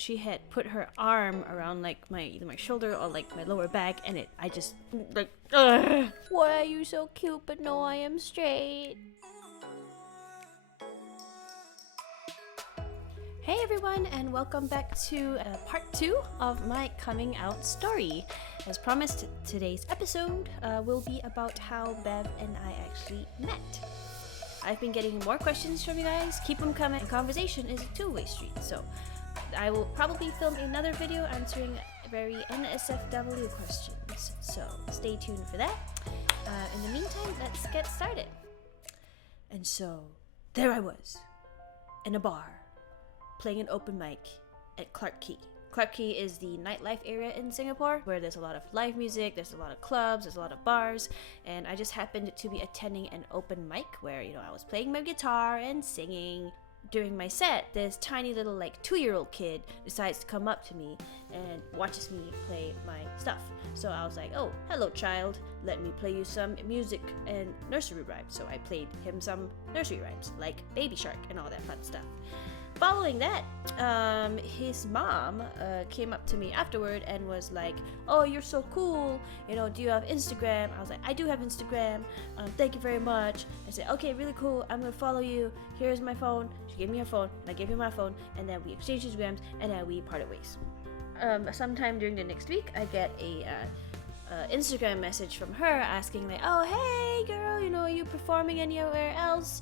She had put her arm around like either my shoulder or like my lower back, and I just like, ugh. Why are you so cute? But no, I am straight. Hey everyone, and welcome back to part 2 of my coming out story. As promised, today's episode will be about how Bev and I actually met. I've been getting more questions from you guys. Keep them coming. Conversation is a two-way street, so I will probably film another video answering very NSFW questions. So stay tuned for that. In the meantime, let's get started. And so there I was in a bar, playing an open mic at Clarke Quay. Clarke Quay is the nightlife area in Singapore where there's a lot of live music, there's a lot of clubs, there's a lot of bars, and I just happened to be attending an open mic where, I was playing my guitar and singing. During my set, this tiny little 2-year-old kid decides to come up to me and watches me play my stuff. So I was like, oh, hello child, let me play you some music and nursery rhymes. So I played him some nursery rhymes, like Baby Shark and all that fun stuff. Following that, his mom came up to me afterward and was like, oh, you're so cool, do you have Instagram? I was like, I do have Instagram, thank you very much. I said, okay, really cool, I'm gonna follow you, here's my phone. She gave me her phone, and I gave her my phone, and then we exchanged Instagrams, and then we parted ways. Sometime during the next week, I get a Instagram message from her asking like, oh hey girl, are you performing anywhere else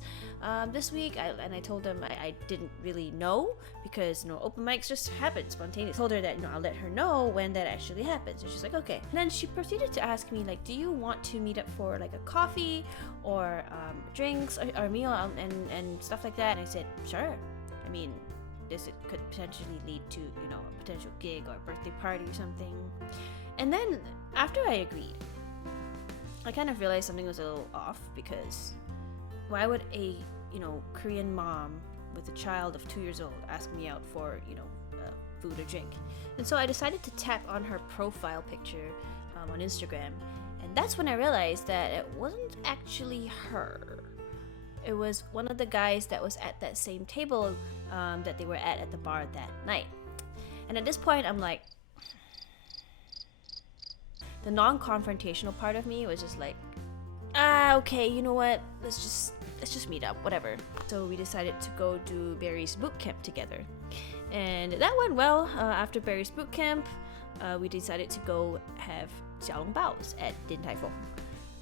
this week? I told them I didn't really know because open mics just happen spontaneously. I told her that I'll let her know when that actually happens, and she's like, okay. And then she proceeded to ask me like, do you want to meet up for like a coffee or drinks or a meal and stuff like that? And I said sure. I mean, this could potentially lead to a potential gig or a birthday party or something. And then after I agreed, I kind of realized something was a little off, because why would a Korean mom with a child of 2 years old ask me out for food or drink? And so I decided to tap on her profile picture on Instagram, and that's when I realized that it wasn't actually her. It was one of the guys that was at that same table that they were at the bar that night. And at this point, I'm like, the non-confrontational part of me was just like, okay, you know what? Let's just meet up, whatever. So we decided to go do Barry's boot camp together, and that went well. After Barry's boot camp, we decided to go have xiaolong baos at Din Tai Fung,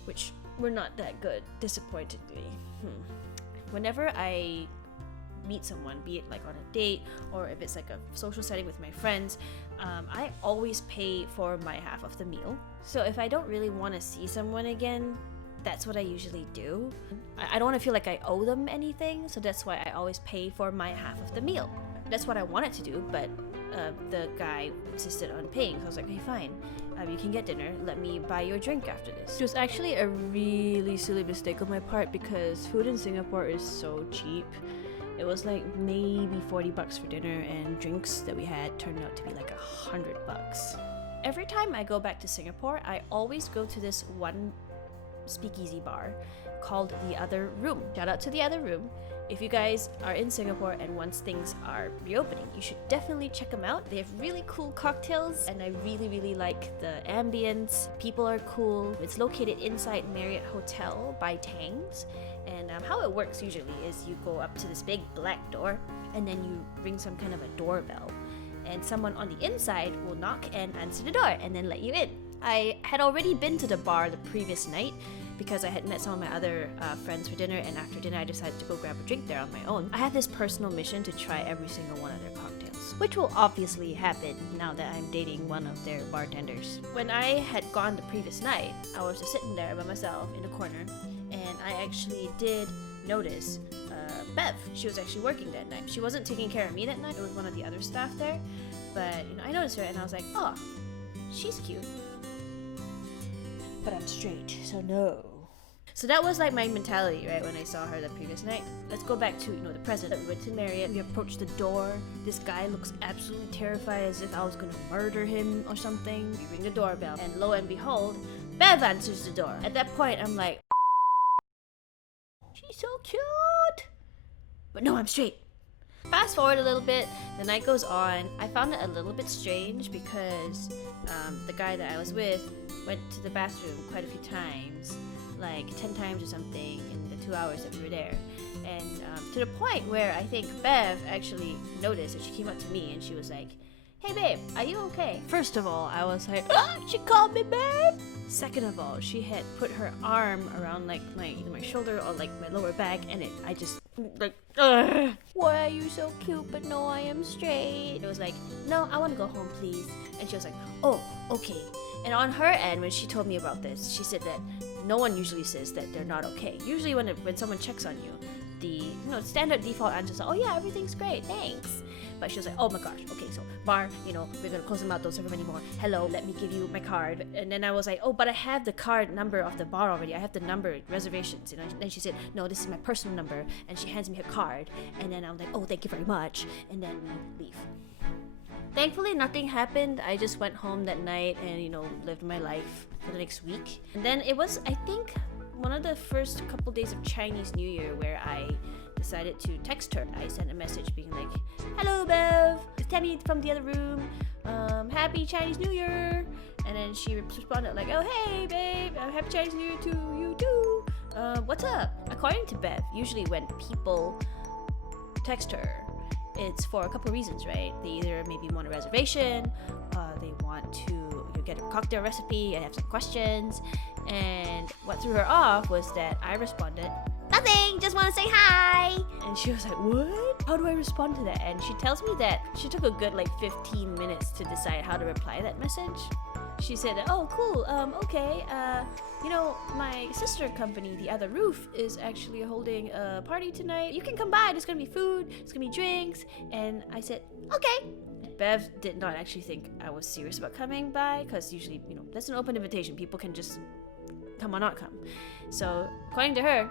which were not that good, disappointingly. Whenever I meet someone, be it like on a date or if it's like a social setting with my friends, I always pay for my half of the meal. So if I don't really want to see someone again, that's what I usually do. I don't want to feel like I owe them anything, so that's why I always pay for my half of the meal. That's what I wanted to do, but the guy insisted on paying, so I was like, okay, fine, you can get dinner, let me buy you a drink after this. It was actually a really silly mistake on my part, because food in Singapore is so cheap. It was like maybe $40 for dinner, and drinks that we had turned out to be like $100. Every time I go back to Singapore, I always go to this one speakeasy bar called The Other Room. Shout out to The Other Room. If you guys are in Singapore and once things are reopening, you should definitely check them out. They have really cool cocktails, and I really like the ambience. People are cool. It's located inside Marriott Hotel by Tangs. And how it works usually is you go up to this big black door, and then you ring some kind of a doorbell, and someone on the inside will knock and answer the door and then let you in. I had already been to the bar the previous night because I had met some of my other friends for dinner, and after dinner I decided to go grab a drink there on my own. I had this personal mission to try every single one of their cocktails, which will obviously happen now that I'm dating one of their bartenders. When I had gone the previous night, I was just sitting there by myself in the corner, and I actually did notice Bev. She was actually working that night. She wasn't taking care of me that night, it was one of the other staff there, but I noticed her and I was like, oh, she's cute. But I'm straight, so no. So that was like my mentality, right, when I saw her the previous night. Let's go back to, the present. We went to Marriott, we approached the door. This guy looks absolutely terrified, as if I was gonna murder him or something. We ring the doorbell, and lo and behold, Bev answers the door. At that point, I'm like, she's so cute. But no, I'm straight. Fast forward a little bit, the night goes on. I found it a little bit strange because the guy that I was with went to the bathroom quite a few times, like 10 times or something in the 2 hours that we were there. And to the point where I think Bev actually noticed, and she came up to me and she was like, "Hey babe, are you okay?" First of all, I was like, she called me babe. Second of all, she had put her arm around like either my shoulder or like my lower back, and I just like, ugh. Why are you so cute? But no, I am straight. It was like, no, I want to go home, please. And she was like, oh, okay. And on her end, when she told me about this, she said that no one usually says that they're not okay. Usually when someone checks on you, the standard default answer is, oh yeah, everything's great, thanks. But she was like, oh my gosh, okay, so bar, we're gonna close them out, don't serve them anymore. Hello, let me give you my card. And then I was like, oh, but I have the card number of the bar already. I have the number, reservations. And then she said, no, this is my personal number. And she hands me her card. And then I'm like, oh, thank you very much. And then we leave. Thankfully, nothing happened. I just went home that night and, lived my life for the next week. And then it was, I think, one of the first couple days of Chinese New Year where I decided to text her. I sent a message being like, hello Bev, it's Tammy from the other room, happy Chinese New Year. And then she responded like, oh hey babe, happy Chinese New Year to you too, what's up? According to Bev, usually when people text her, it's for a couple reasons, right? They either maybe want a reservation, they want to get a cocktail recipe and have some questions. And what threw her off was that I responded, nothing, just want to say hi. And she was like, what? How do I respond to that? And she tells me that she took a good 15 minutes to decide how to reply that message. She said, oh cool, okay, my sister company, The Other Roof, is actually holding a party tonight. You can come by, there's gonna be food, there's gonna be drinks. And I said, okay. Bev did not actually think I was serious about coming by, because usually, that's an open invitation. People can just come or not come. So according to her,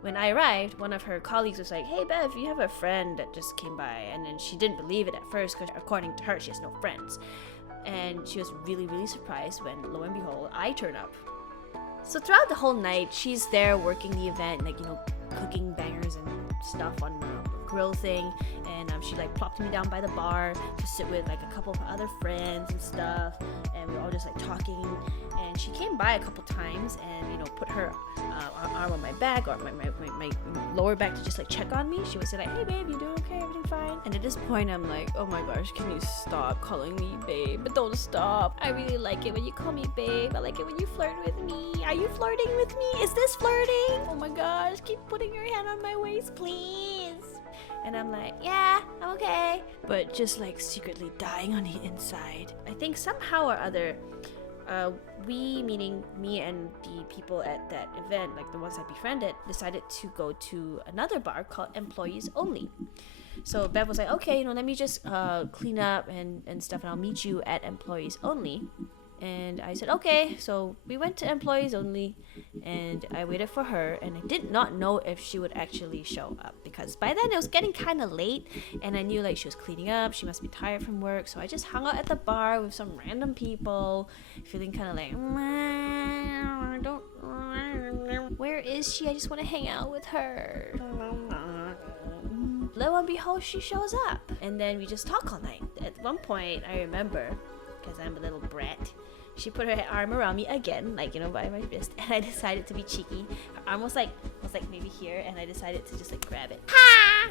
when I arrived, one of her colleagues was like, hey Bev, you have a friend that just came by. And then she didn't believe it at first because according to her, she has no friends. And she was really, really surprised when, lo and behold, I turn up. So throughout the whole night, she's there working the event, cooking bangers and stuff on the grill thing. And she plopped me down by the bar to sit with a couple of other friends and stuff. And we were all just talking. And she came by a couple times and put her arm on my back or my lower back to just check on me. She would say hey babe, you doing okay, everything fine? And at this point I'm like, oh my gosh, can you stop calling me babe? But don't stop. I really like it when you call me babe. I like it when you flirt with me. Are you flirting with me? Is this flirting? Oh my gosh, keep putting your hand on my waist, please. And I'm like, yeah, I'm okay. But just secretly dying on the inside. I think somehow or other, we, meaning me and the people at that event, the ones I befriended, decided to go to another bar called Employees Only. So Bev was like, okay, let me just clean up and stuff, and I'll meet you at Employees Only. And I said, okay. So we went to Employees Only, and I waited for her, and I did not know if she would actually show up, because by then it was getting kind of late, and I knew she was cleaning up, she must be tired from work. So I just hung out at the bar with some random people, feeling kind of where is she? I just want to hang out with her. Lo and behold, she shows up, and then we just talk all night. At one point, I remember, because I'm a little brat, she put her arm around me again, by my wrist, and I decided to be cheeky. Her arm was maybe here, and I decided to just grab it. Ha!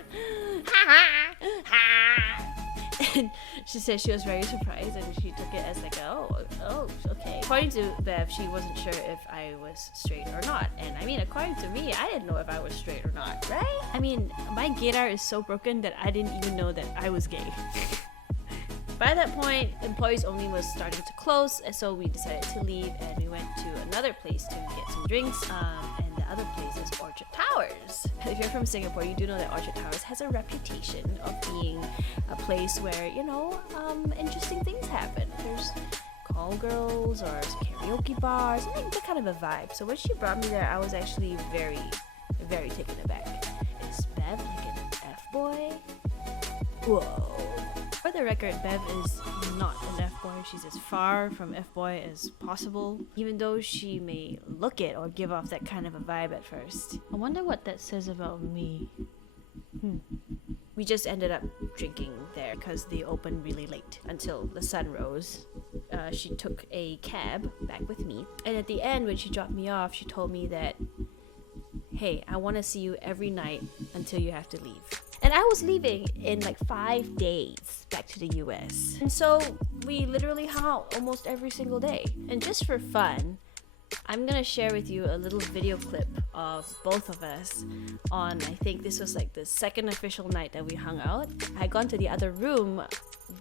Ha ha! Ha! And she said she was very surprised, and she took it as oh, okay. According to Bev, she wasn't sure if I was straight or not. And according to me, I didn't know if I was straight or not, right? My gaydar is so broken that I didn't even know that I was gay. By that point, Employees Only was starting to close, and so we decided to leave, and we went to another place to get some drinks, and the other place is Orchard Towers. If you're from Singapore, you do know that Orchard Towers has a reputation of being a place where, interesting things happen. There's call girls or karaoke bars, and that kind of a vibe. So when she brought me there, I was actually very, very taken aback. Is Bev an F-boy? Whoa. For the record, Bev is not an F-boy. She's as far from F-boy as possible, even though she may look it or give off that kind of a vibe at first. I wonder what that says about me. we just ended up drinking there because they opened really late until the sun rose. She took a cab back with me, and at the end when she dropped me off, she told me that, hey, I want to see you every night until you have to leave. And I was leaving in like 5 days back to the US. And so we literally hung out almost every single day. And just for fun, I'm gonna share with you a little video clip of both of us on, I think this was like the second official night that we hung out. I had gone to the other room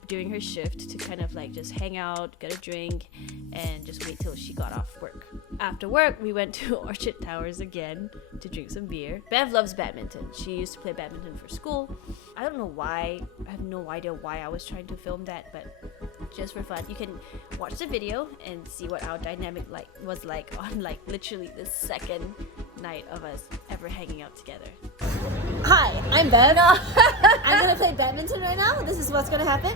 during her shift to kind of like just hang out, get a drink, and just wait till she got off work. After work, we went to Orchard Towers again to drink some beer. Bev loves badminton. She used to play badminton for school. I don't know why. I have no idea why I was trying to film that, but just for fun. You can watch the video and see what our dynamic was like on like literally the second night of us ever hanging out together. Hi, I'm Bev. I'm gonna play badminton right now. This is what's gonna happen.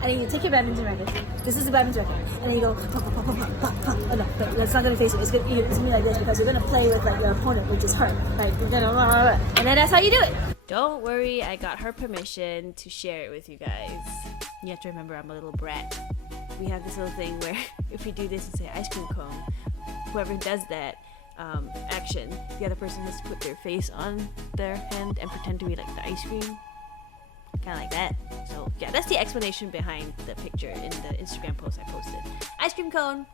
And then you take your badminton racket. This is the badminton racket. And then you go pop, pop, pop, pop, pop, pop, pop. Oh no, but that's not gonna face you. It's gonna be like this because you're gonna play with like your opponent, which is her. Right? You're gonna and then that's how you do it. Don't worry, I got her permission to share it with you guys. You have to remember I'm a little brat. We have this little thing where if we do this and say ice cream cone, whoever does that action, the other person has to put their face on their hand and pretend to be like the ice cream. Kind of like that. So yeah, that's the explanation behind the picture in the Instagram post I posted. Ice cream cone.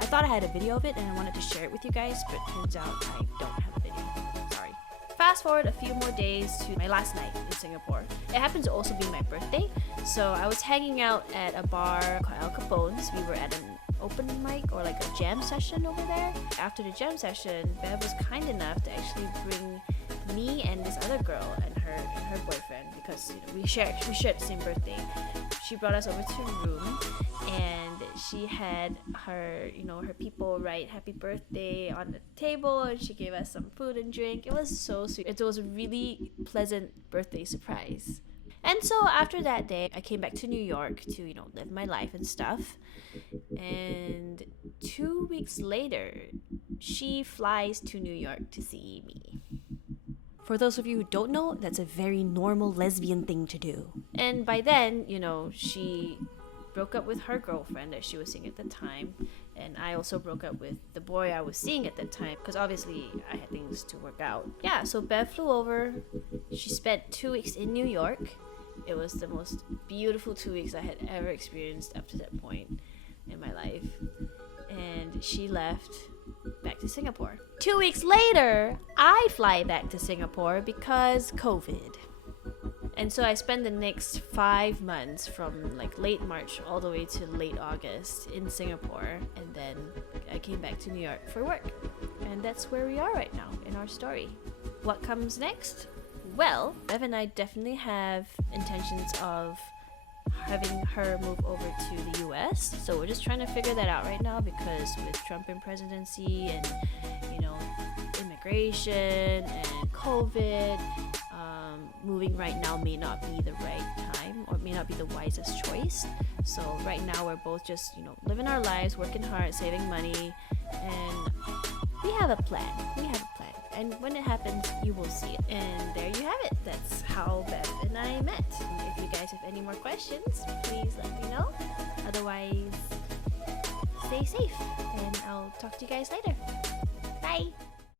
I thought I had a video of it and I wanted to share it with you guys, but it turns out I don't have a video. Sorry. Fast forward a few more days to my last night in Singapore. It happens to also be my birthday, so I was hanging out at a bar called Al Capone's. We were at an open mic or like a jam session over there. After the jam session, Bev was kind enough to actually bring me and this other girl and her boyfriend, because we shared the same birthday. She brought us over to her room and she had her her people write happy birthday on the table, and she gave us some food and drink. It was so sweet. It was a really pleasant birthday surprise. And so after that day, I came back to New York to live my life and stuff. And 2 weeks later, she flies to New York to see me. For those of you who don't know, that's a very normal lesbian thing to do. And by then, she broke up with her girlfriend that she was seeing at the time. And I also broke up with the boy I was seeing at the time, because obviously I had things to work out. Yeah, so Bev flew over. She spent 2 weeks in New York. It was the most beautiful 2 weeks I had ever experienced up to that point in my life. And she left back to Singapore. 2 weeks later, I fly back to Singapore because COVID. And so I spent the next 5 months from like late March all the way to late August in Singapore. And then I came back to New York for work. And that's where we are right now in our story. What comes next? Well, Bev and I definitely have intentions of having her move over to the US. So we're just trying to figure that out right now, because with Trump in presidency and immigration and COVID, moving right now may not be the right time or may not be the wisest choice. So right now we're both just living our lives, working hard, saving money, and we have a plan. And when it happens, you will see it. And there you have it. That's how Bev and I met. If you guys have any more questions, please let me know. Otherwise, stay safe. And I'll talk to you guys later. Bye.